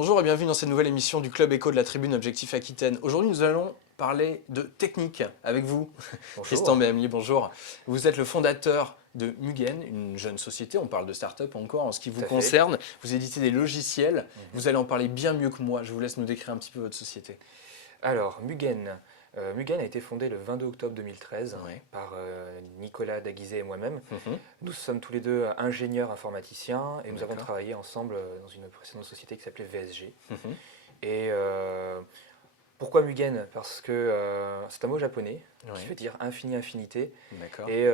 Bonjour et bienvenue dans cette nouvelle émission du Club Éco de la Tribune Objectif Aquitaine. Aujourd'hui, nous allons parler de technique avec vous. Tristan Bonjour. BMI, bonjour. Vous êtes le fondateur de Mugen, une jeune société, on parle de start-up encore en ce qui vous Tout à fait. concerne. Vous éditez des logiciels, Mhm. vous allez en parler bien mieux que moi. Je vous laisse nous décrire un petit peu votre société. Alors, Mugen. Mugen a été fondé le 22 octobre 2013 Ouais. par Nicolas Daguizet et moi-même. Mhm. Nous sommes tous les deux ingénieurs informaticiens et nous avons D'accord. travaillé ensemble dans une précédente société qui s'appelait VSG. Mhm. Et pourquoi Mugen? Parce que c'est un mot japonais qui Ouais. veut dire infini, infinité. D'accord. Et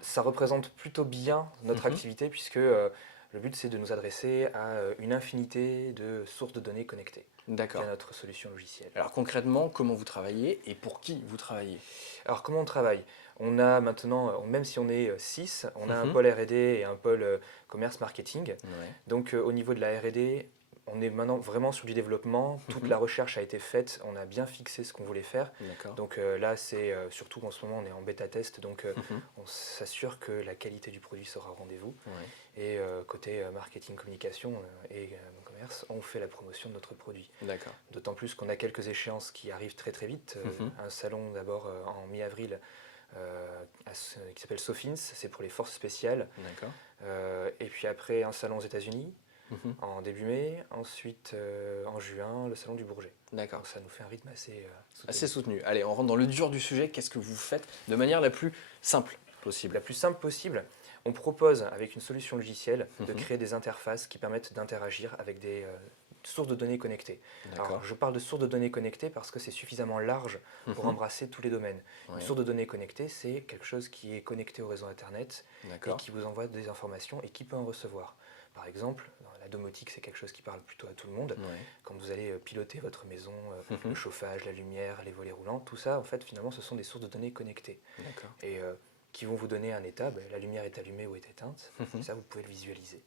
ça représente plutôt bien notre Mhm. activité puisque le but c'est de nous adresser à une infinité de sources de données connectées D'accord. via notre solution logicielle. Alors concrètement, comment vous travaillez et pour qui vous travaillez? Alors comment on travaille? On a maintenant, même si on est 6, on a un Mhm. pôle R&D et un pôle commerce marketing. Ouais. Donc au niveau de la R&D, on est maintenant vraiment sur du développement. Toute Mhm. la recherche a été faite, on a bien fixé ce qu'on voulait faire. D'accord. Donc là, c'est surtout en ce moment, on est en bêta test, donc Mhm. on s'assure que la qualité du produit sera au rendez-vous. Ouais. Et côté marketing, communication et commerce, on fait la promotion de notre produit. D'accord. D'autant plus qu'on a quelques échéances qui arrivent très très vite. Mhm. Un salon d'abord en mi-avril qui s'appelle Sofins, c'est pour les forces spéciales. D'accord. Et puis après un salon aux États-Unis Mhm. en début mai. Ensuite en juin, le salon du Bourget. D'accord. Donc ça nous fait un rythme assez soutenu. Assez soutenu. Allez, on rentre dans le dur du sujet. Qu'est-ce que vous faites de manière la plus simple possible? La plus simple possible, on propose avec une solution logicielle de Mhm. créer des interfaces qui permettent d'interagir avec des sources de données connectées. D'accord. Alors je parle de sources de données connectées parce que c'est suffisamment large pour Mhm. embrasser tous les domaines. Une Ouais. source de données connectée, c'est quelque chose qui est connecté au réseau Internet et D'accord. qui vous envoie des informations et qui peut en recevoir. Par exemple, la domotique, c'est quelque chose qui parle plutôt à tout le monde. Ouais. Quand vous allez piloter votre maison, le Mhm. chauffage, la lumière, les volets roulants, tout ça, en fait, finalement, ce sont des sources de données connectées. D'accord. Et qui vont vous donner un état, la lumière est allumée ou est éteinte, Mhm. et ça vous pouvez le visualiser.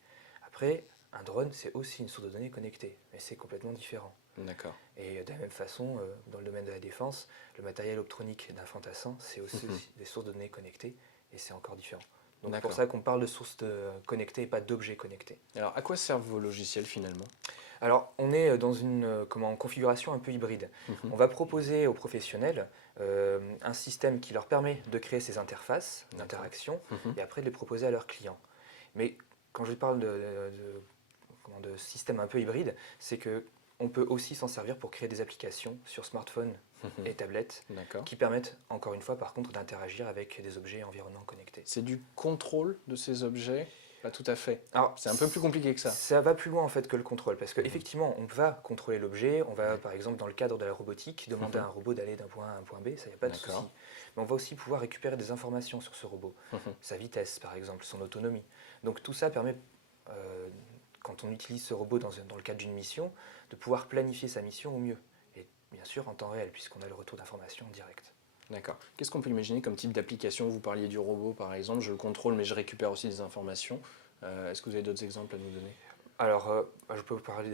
Après, un drone c'est aussi une source de données connectée, mais c'est complètement différent. D'accord. Et de la même façon, dans le domaine de la défense, le matériel optronique d'un fantassin c'est aussi Mhm. des sources de données connectées, et c'est encore différent. Donc c'est pour D'accord. ça qu'on parle de sources connectées et pas d'objets connectés. Alors, à quoi servent vos logiciels finalement? Alors, on est dans une configuration un peu hybride. Mhm. On va proposer aux professionnels un système qui leur permet de créer ces interfaces D'accord. d'interaction Mhm. et après de les proposer à leurs clients. Mais quand je parle de système un peu hybride, c'est que on peut aussi s'en servir pour créer des applications sur smartphone Mhm. et tablettes D'accord. qui permettent, encore une fois, par contre, d'interagir avec des objets et environnements connectés. C'est du contrôle de ces objets? Pas tout à fait. Alors, C'est un peu plus compliqué que ça. ça va plus loin en fait que le contrôle, parce Mhm. qu'effectivement, on va contrôler l'objet, on va Ouais. par exemple dans le cadre de la robotique demander Mhm. à un robot d'aller d'un point A à un point B, ça n'y a pas de D'accord. souci. Mais on va aussi pouvoir récupérer des informations sur ce robot, Mhm. sa vitesse par exemple, son autonomie. Donc tout ça permet, euh, quand on utilise ce robot dans le cadre d'une mission, de pouvoir planifier sa mission au mieux. Et bien sûr en temps réel, puisqu'on a le retour d'informations en direct. D'accord. Qu'est-ce qu'on peut imaginer comme type d'application? Vous parliez du robot par exemple, je le contrôle mais je récupère aussi des informations. Est-ce que vous avez d'autres exemples à nous donner? Alors, je peux vous parler,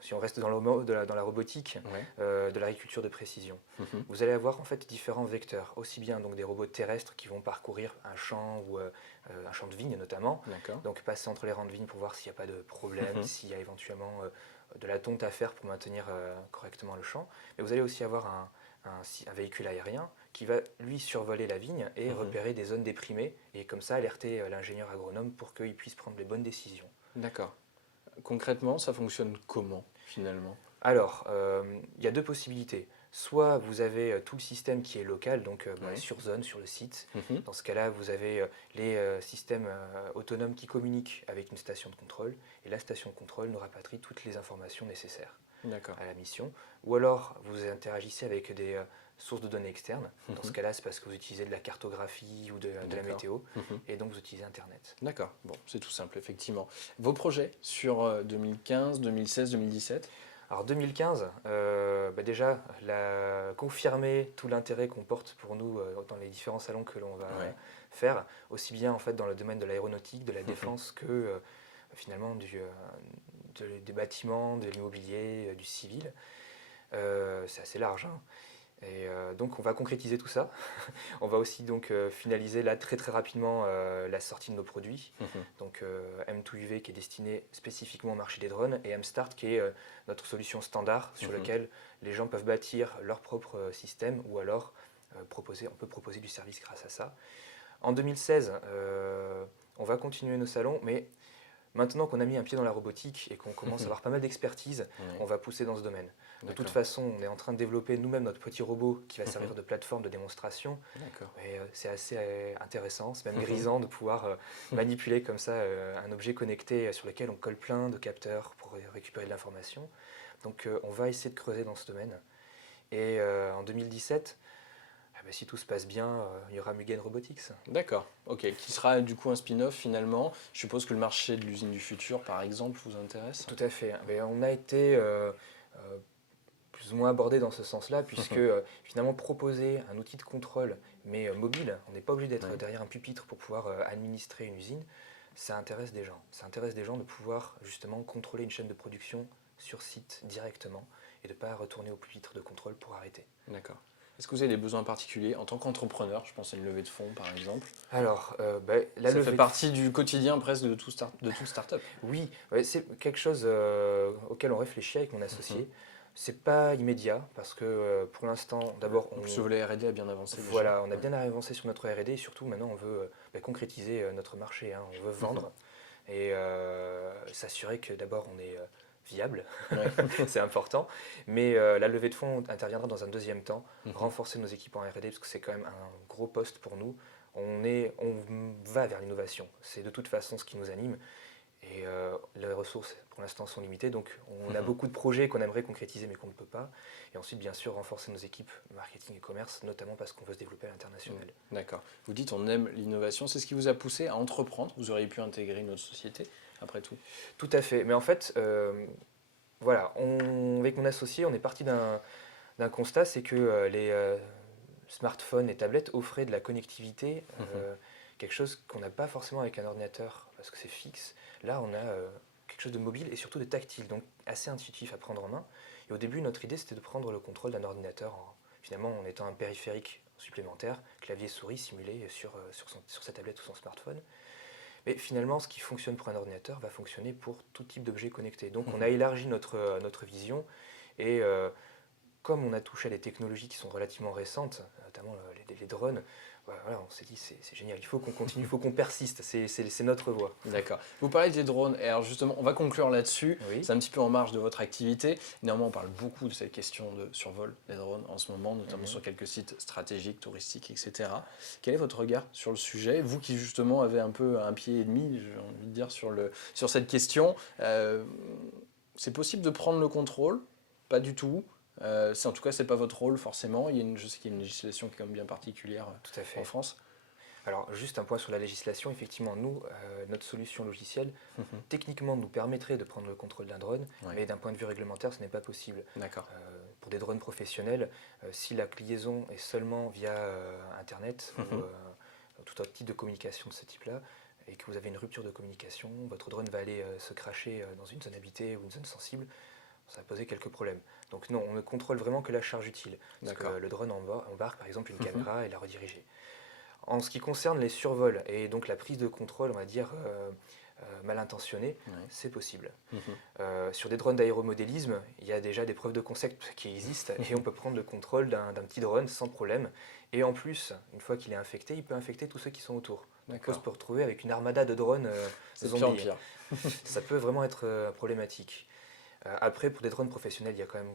si on reste dans la robotique, Ouais. de l'agriculture de précision. Mhm. Vous allez avoir en fait différents vecteurs, aussi bien donc des robots terrestres qui vont parcourir un champ ou un champ de vigne notamment, D'accord. donc passer entre les rangs de vigne pour voir s'il n'y a pas de problème, Mhm. s'il y a éventuellement de la tonte à faire pour maintenir correctement le champ. Mais vous allez aussi avoir un véhicule aérien qui va lui survoler la vigne et Mhm. repérer des zones déprimées et comme ça alerter l'ingénieur agronome pour qu'il puisse prendre les bonnes décisions. D'accord. Concrètement, ça fonctionne comment finalement? Alors, il y a deux possibilités. Soit vous avez tout le système qui est local, donc Ouais. sur zone, sur le site. Mhm. Dans ce cas-là, vous avez les systèmes autonomes qui communiquent avec une station de contrôle, et la station de contrôle nous rapatrie toutes les informations nécessaires D'accord. à la mission. Ou alors, vous interagissez avec des sources de données externes. Dans ce Mhm. cas-là, c'est parce que vous utilisez de la cartographie ou de la D'accord. météo, Mhm. et donc vous utilisez Internet. D'accord. Bon, c'est tout simple, effectivement. Vos projets sur 2015, 2016, 2017? Alors 2015, déjà, confirmer tout l'intérêt qu'on porte pour nous dans les différents salons que l'on va Ouais. faire, aussi bien en fait dans le domaine de l'aéronautique, de la Mhm. défense que finalement des bâtiments, de l'immobilier, du civil. C'est assez large, hein. Et donc on va concrétiser tout ça. On va aussi donc finaliser là très très rapidement la sortie de nos produits. Donc M2UV qui est destiné spécifiquement au marché des drones et MStart qui est notre solution standard sur laquelle les gens peuvent bâtir leur propre système ou alors on peut proposer du service grâce à ça. En 2016, on va continuer nos salons, mais maintenant qu'on a mis un pied dans la robotique et qu'on commence à avoir pas mal d'expertise, on va pousser dans ce domaine. De toute façon, on est en train de développer nous-mêmes notre petit robot qui va servir de plateforme de démonstration. Et c'est assez intéressant, c'est même grisant de pouvoir manipuler comme ça un objet connecté sur lequel on colle plein de capteurs pour récupérer de l'information. Donc on va essayer de creuser dans ce domaine. Et en 2017, si tout se passe bien, il y aura Mugen Robotics. D'accord, ok. Qui sera du coup un spin-off finalement. Je suppose que le marché de l'usine du futur, par exemple, vous intéresse? Tout à fait. Mais on a été plus ou moins abordé dans ce sens-là, puisque finalement proposer un outil de contrôle, mais mobile, on n'est pas obligé d'être derrière un pupitre pour pouvoir administrer une usine, ça intéresse des gens. Ça intéresse des gens de pouvoir justement contrôler une chaîne de production sur site directement et de ne pas retourner au pupitre de contrôle pour arrêter. D'accord. Est-ce que vous avez des besoins particuliers en tant qu'entrepreneur? Je pense à une levée de fonds par exemple. Alors, ça fait partie du quotidien presque de tout start-up. Oui, c'est quelque chose auquel on réfléchit avec mon associé. C'est pas immédiat parce que pour l'instant, d'abord, ce volet R&D a bien avancé. Voilà, on a bien avancé sur notre R&D et surtout maintenant on veut concrétiser notre marché. On veut vendre et s'assurer que d'abord on est viable, c'est important. Mais la levée de fonds interviendra dans un deuxième temps, renforcer nos équipes en R&D parce que c'est quand même un gros poste pour nous. On va vers l'innovation, c'est de toute façon ce qui nous anime. Et les ressources, pour l'instant, sont limitées. Donc, on a beaucoup de projets qu'on aimerait concrétiser, mais qu'on ne peut pas. Et ensuite, bien sûr, renforcer nos équipes marketing et commerce, notamment parce qu'on veut se développer à l'international. D'accord. Vous dites on aime l'innovation. C'est ce qui vous a poussé à entreprendre. Vous auriez pu intégrer notre société, après tout. Tout à fait. Mais en fait, voilà, avec mon associé, on est parti d'un constat, c'est que les smartphones et tablettes offraient de la connectivité, quelque chose qu'on n'a pas forcément avec un ordinateur, parce que c'est fixe. Là, on a quelque chose de mobile et surtout de tactile, donc assez intuitif à prendre en main. Et au début, notre idée, c'était de prendre le contrôle d'un ordinateur, finalement en étant un périphérique supplémentaire, clavier-souris simulé sur sa tablette ou son smartphone. Mais finalement, ce qui fonctionne pour un ordinateur va fonctionner pour tout type d'objet connecté. Donc on a élargi notre vision et comme on a touché à des technologies qui sont relativement récentes, notamment les drones, voilà, on s'est dit c'est génial, il faut qu'on continue, il faut qu'on persiste, c'est notre voie. D'accord. Vous parlez des drones, et alors justement, on va conclure là-dessus. Oui. C'est un petit peu en marge de votre activité. Néanmoins, on parle beaucoup de cette question de survol des drones en ce moment, notamment sur quelques sites stratégiques, touristiques, etc. Quel est votre regard sur le sujet? Vous qui justement avez un peu un pied et demi, j'ai envie de dire, sur cette question, c'est possible de prendre le contrôle? Pas du tout. En tout cas, c'est pas votre rôle forcément. Je sais qu'il y a une législation qui est quand même bien particulière Tout à fait. en France. Alors, juste un point sur la législation. Effectivement, nous, notre solution logicielle, techniquement, nous permettrait de prendre le contrôle d'un drone, mais d'un point de vue réglementaire, ce n'est pas possible. D'accord. Pour des drones professionnels, si la liaison est seulement via Internet ou tout autre type de communication de ce type-là, et que vous avez une rupture de communication, votre drone va aller se cracher dans une zone habitée ou une zone sensible, ça va poser quelques problèmes. Donc non, on ne contrôle vraiment que la charge utile. Parce que le drone embarque par exemple une caméra et la redirige. En ce qui concerne les survols et donc la prise de contrôle, on va dire, mal intentionnée, c'est possible. Sur des drones d'aéromodélisme, il y a déjà des preuves de concept qui existent et on peut prendre le contrôle d'un petit drone sans problème. Et en plus, une fois qu'il est infecté, il peut infecter tous ceux qui sont autour. On peut se retrouver avec une armada de drones zombies. Pire. Ça peut vraiment être problématique. Après, pour des drones professionnels, il y a quand même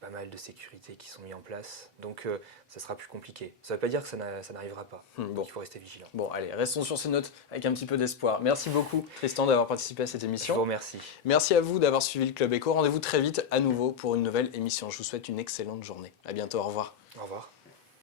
pas mal de sécurité qui sont mis en place, donc ça sera plus compliqué. Ça ne veut pas dire que ça n'arrivera pas, donc il faut rester vigilant. Bon, allez, restons sur ces notes avec un petit peu d'espoir. Merci beaucoup Tristan d'avoir participé à cette émission. Je vous remercie. Merci à vous d'avoir suivi le Club Éco. Rendez-vous très vite à nouveau pour une nouvelle émission. Je vous souhaite une excellente journée. À bientôt, au revoir. Au revoir.